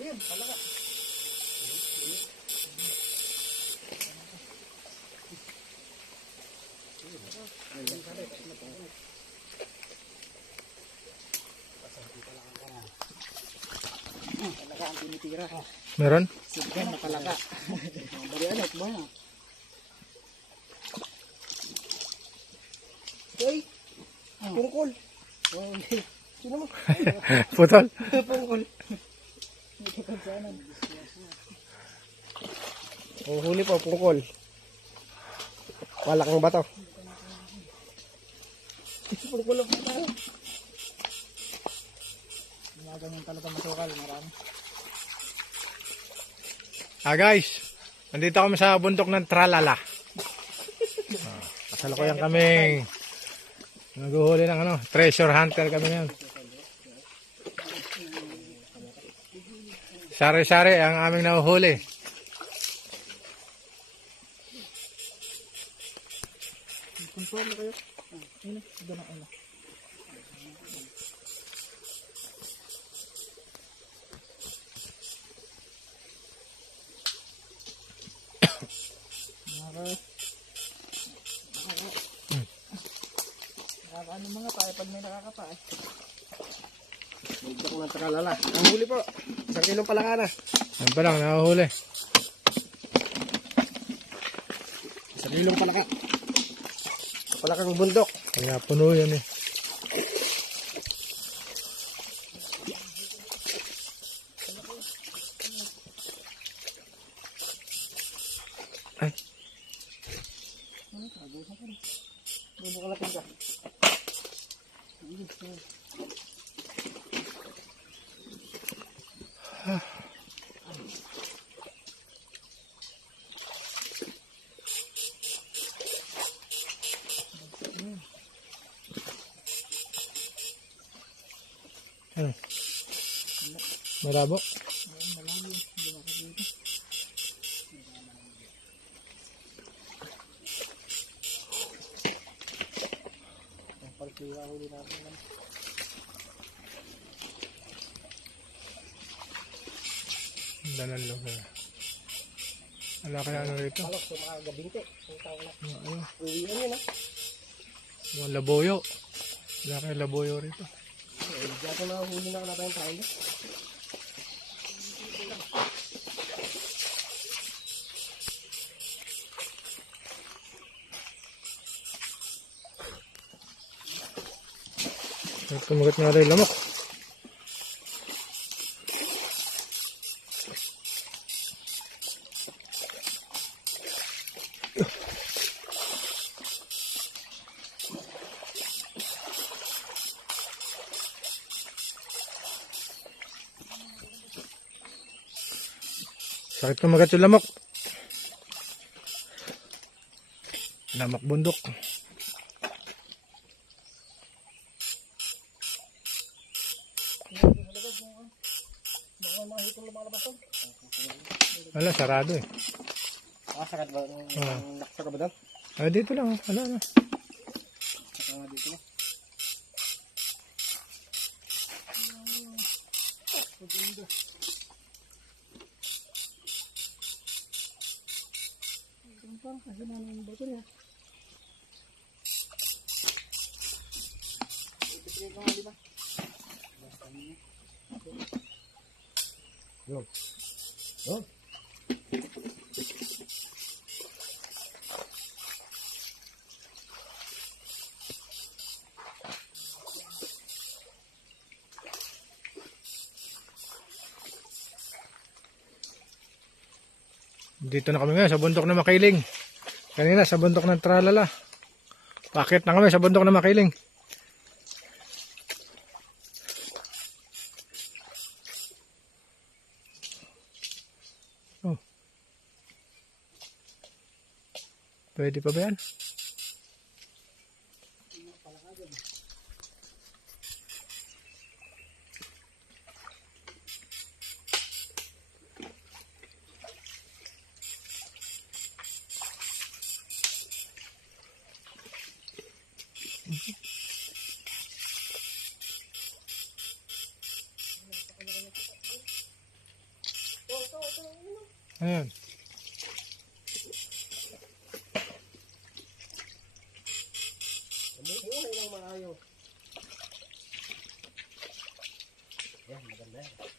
Ayun, talaga. Talaga ang tinitira. Meron? Sige, nakalaga. Bari anak ba? Hey, pungkol. Sino mo? Putol? Pungkol. Ang huli po, pungkol. Malakang bato. Pungkol lang po tayo. Ganyan talaga masukal, marami. Guys, nandito kami sa bundok ng Tralala. Kasalukuyan kaming naghuhuli ng treasure hunter kami ngayon. Sari-sari ang aming nahuhuli. Control na kayo. Ayun, doon ang ano. Ano mga tayo pag may nakakapa eh. Bundok ng Tralala. Ang huli po. 1 kilong palaka na. Yan pa lang, nahuhuli. 1 kilong palaka. Palakang bundok. Kaya puno yan eh. Ay. Bubukalatin ka. Ano? Malabo? Pagkira huli natin lang. Danan lugar. Wala kaya ano rito? Palok sa mga gabinte. Ano? Uwian yun ah. Mga laboyo. Wala kaya laboyo rito. Diyan ko na huli na tayong tayo. Kumagat nga rin lamok. Sakit kumagat yung lamok. Lamok bundok. Wala, sarado eh. Sakat ba? Naksa ka ba daw? Dito lang. Wala na. Saka nga dito na. Kasi na ng bato niya. Ipipigay ko nga di ba? Yun. Yun. Dito na kami ngayon sa bundok na Makiling. Kanina sa bundok ng Tralala. Pakit na kami sa bundok na Makiling. Oh. Pwede pa ba yan? Ayan. Umuulay lang maayos. Yan, maganda yan.